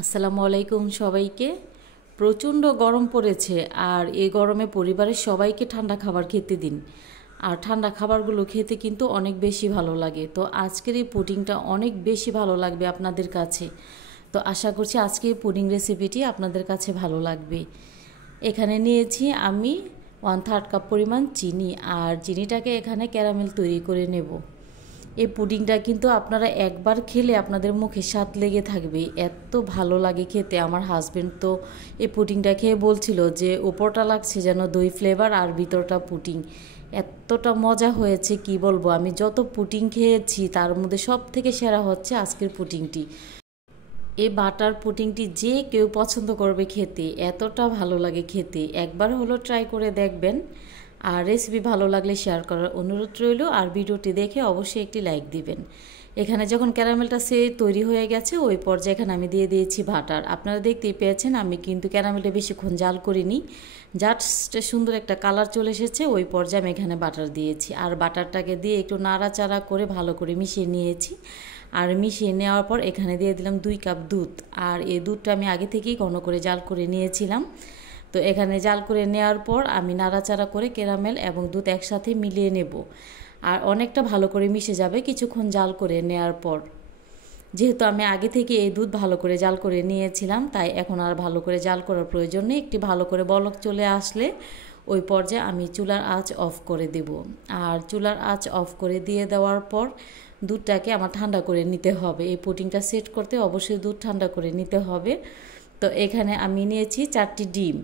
আসসালামু আলাইকুম সবাইকে। প্রচণ্ড গরম পড়েছে, আর এই গরমে পরিবারের সবাইকে ঠান্ডা খাবার খেতে দিন। আর ঠান্ডা খাবারগুলো খেতে কিন্তু অনেক বেশি ভালো লাগে। তো আজকের এই পুডিংটা অনেক বেশি ভালো লাগবে আপনাদের কাছে। তো আশা করছি আজকে এই পুডিং রেসিপিটি আপনাদের কাছে ভালো লাগবে। এখানে নিয়েছি আমি 1/3 কাপ পরিমাণ চিনি, আর চিনিটাকে এখানে ক্যারামেল তৈরি করে নেব। এই পুডিংটা কিন্তু আপনারা একবার খেলে আপনাদের মুখে স্বাদ লেগে থাকবে, এত ভালো লাগে খেতে। আমার হাজবেন্ড তো এই পুডিংটা খেয়ে বলছিল যে উপরটা লাগছে যেন দই ফ্লেভার আর ভিতরটা পুডিং। এতটা মজা হয়েছে কি বলবো। আমি যত পুডিং খেয়েছি তার মধ্যে সব থেকে সেরা হচ্ছে আজকের পুডিংটি। এই বাটার পুডিংটি যে কেউ পছন্দ করবে খেতে, এতটা ভালো লাগে খেতে। একবার হলো ট্রাই করে দেখবেন। আর রেসিপি ভালো লাগলে শেয়ার করার অনুরোধ রইল, আর ভিডিওটি দেখে অবশ্যই একটি লাইক দিবেন। এখানে যখন ক্যারামেলটা তৈরি হয়ে গেছে ওই পর্যায়ে এখানে আমি দিয়ে দিয়েছি বাটার। আপনারা দেখতেই পেয়েছেন আমি কিন্তু ক্যারামেলটা বেশিক্ষণ জাল করিনি, জাস্ট সুন্দর একটা কালার চলে এসেছে ওই পর্যায়ে আমি এখানে বাটার দিয়েছি। আর বাটারটাকে দিয়ে একটু নাড়াচাড়া করে ভালো করে মিশিয়ে নিয়েছি। আর মিশিয়ে নেওয়ার পর এখানে দিয়ে দিলাম 2 কাপ দুধ। আর এই দুধটা আমি আগে থেকেই ঘন করে জাল করে নিয়েছিলাম। তো এখানে জাল করে নেওয়ার পর আমি নাড়াচাড়া করে ক্যারামেল এবং দুধ একসাথে মিলিয়ে নেব। আর অনেকটা ভালো করে মিশে যাবে কিছুক্ষণ জাল করে নেওয়ার পর। যেহেতু আমি আগে থেকে এই দুধ ভালো করে জাল করে নিয়েছিলাম, তাই এখন আর ভালো করে জাল করার প্রয়োজন নেই। একটি ভালো করে বলক চলে আসলে ওই পর্যায়ে আমি চুলার আঁচ অফ করে দেব। আর চুলার আঁচ অফ করে দিয়ে দেওয়ার পর দুধটাকে আমার ঠান্ডা করে নিতে হবে। এই পুডিংটা সেট করতে অবশ্যই দুধ ঠান্ডা করে নিতে হবে। তো এখানে আমি নিয়েছি 4টি ডিম।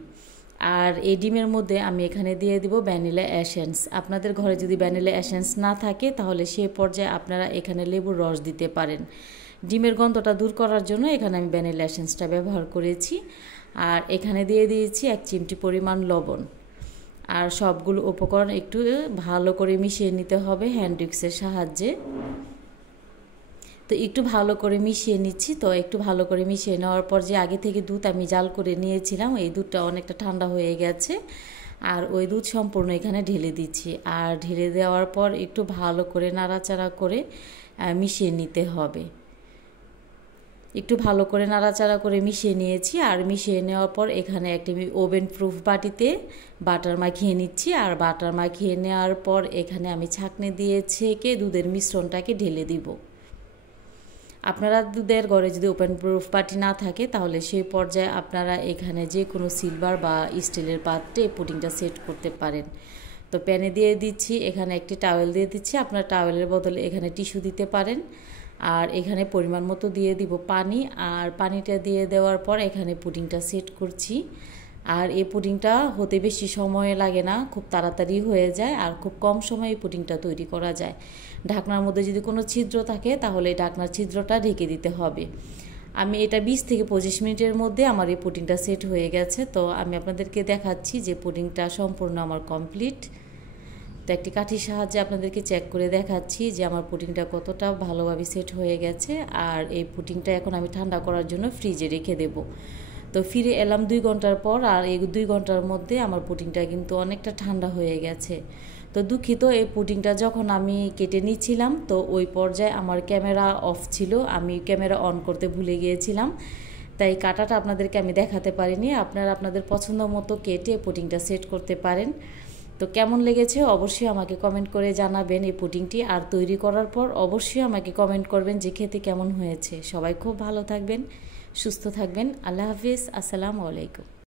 আর এই ডিমের মধ্যে আমি এখানে দিয়ে দিব ভ্যানিলা এসেন্স। আপনাদের ঘরে যদি ভ্যানিলা এসেন্স না থাকে তাহলে সেই পর্যায়ে আপনারা এখানে লেবুর রস দিতে পারেন। ডিমের গন্ধটা দূর করার জন্য এখানে আমি ভ্যানিলা এসেন্সটা ব্যবহার করেছি। আর এখানে দিয়ে দিয়েছি 1 চিমটি পরিমাণ লবণ। আর সবগুলো উপকরণ একটু ভালো করে মিশিয়ে নিতে হবে হ্যান্ড উইক্সের সাহায্যে। তো একটু ভালো করে মিশিয়ে নিচ্ছি। তো একটু ভালো করে মিশিয়ে নেওয়ার পর যে আগে থেকে দুধ আমি জাল করে নিয়েছিলাম, এই দুধটা অনেকটা ঠান্ডা হয়ে গেছে। আর ওই দুধ সম্পূর্ণ এখানে ঢেলে দিচ্ছি। আর ঢেলে দেওয়ার পর একটু ভালো করে নাড়াচাড়া করে মিশিয়ে নিতে হবে। একটু ভালো করে নাড়াচাড়া করে মিশিয়ে নিয়েছি। আর মিশিয়ে নেওয়ার পর এখানে একটি ওভেন প্রুফ বাটিতে বাটার মাখিয়ে নিচ্ছি। আর বাটার মাখিয়ে নেওয়ার পর এখানে আমি ছাঁকনি দিয়ে ছেঁকে দুধের মিশ্রণটাকে ঢেলে দিব। আপনারা দুধের ঘরে যদি ওপেন প্রুফ বাটি না থাকে তাহলে সেই পর্যায়ে আপনারা এখানে যে কোনো সিলভার বা স্টিলের পাত্রে পুডিংটা সেট করতে পারেন। তো প্যানে দিয়ে দিচ্ছি, এখানে একটি টাওয়েল দিয়ে দিচ্ছি। আপনারা টাওয়েলের বদলে এখানে টিস্যু দিতে পারেন। আর এখানে পরিমাণ মতো দিয়ে দিব পানি। আর পানিটা দিয়ে দেওয়ার পর এখানে পুডিংটা সেট করছি। আর এই পুডিংটা হতে বেশি সময় লাগে না, খুব তাড়াতাড়ি হয়ে যায়। আর খুব কম সময়ে পুডিংটা তৈরি করা যায়। ঢাকনার মধ্যে যদি কোনো ছিদ্র থাকে তাহলে ঢাকনার ছিদ্রটা ঢেকে দিতে হবে। আমি এটা 20 থেকে 25 মিনিটের মধ্যে আমার এই পুডিংটা সেট হয়ে গেছে। তো আমি আপনাদেরকে দেখাচ্ছি যে পুডিংটা সম্পূর্ণ আমার কমপ্লিট। তো একটি কাঠির সাহায্যে আপনাদেরকে চেক করে দেখাচ্ছি যে আমার পুডিংটা কতটা ভালোভাবে সেট হয়ে গেছে। আর এই পুডিংটা এখন আমি ঠান্ডা করার জন্য ফ্রিজে রেখে দেব। তো ফিরে এলাম 2 ঘন্টার পর। আর এই 2 ঘন্টার মধ্যে আমার পুডিংটা কিন্তু অনেকটা ঠান্ডা হয়ে গেছে। তো দুঃখিত, এই পুডিংটা যখন আমি কেটে নিচ্ছিলাম তো ওই পর্যায়ে আমার ক্যামেরা অফ ছিল, আমি ক্যামেরা অন করতে ভুলে গিয়েছিলাম, তাই কাটাটা আপনাদেরকে আমি দেখাতে পারিনি। আপনারা আপনাদের পছন্দ মতো কেটে পুডিংটা সেট করতে পারেন। তো কেমন লেগেছে অবশ্যই আমাকে কমেন্ট করে জানাবেন এই পুডিংটি। আর তৈরি করার পর অবশ্যই আমাকে কমেন্ট করবেন যে খেতে কেমন হয়েছে। সবাই খুব ভালো থাকবেন, সুস্থ থাকবেন। আল্লাহ হাফিজ, আসসালামু আলাইকুম।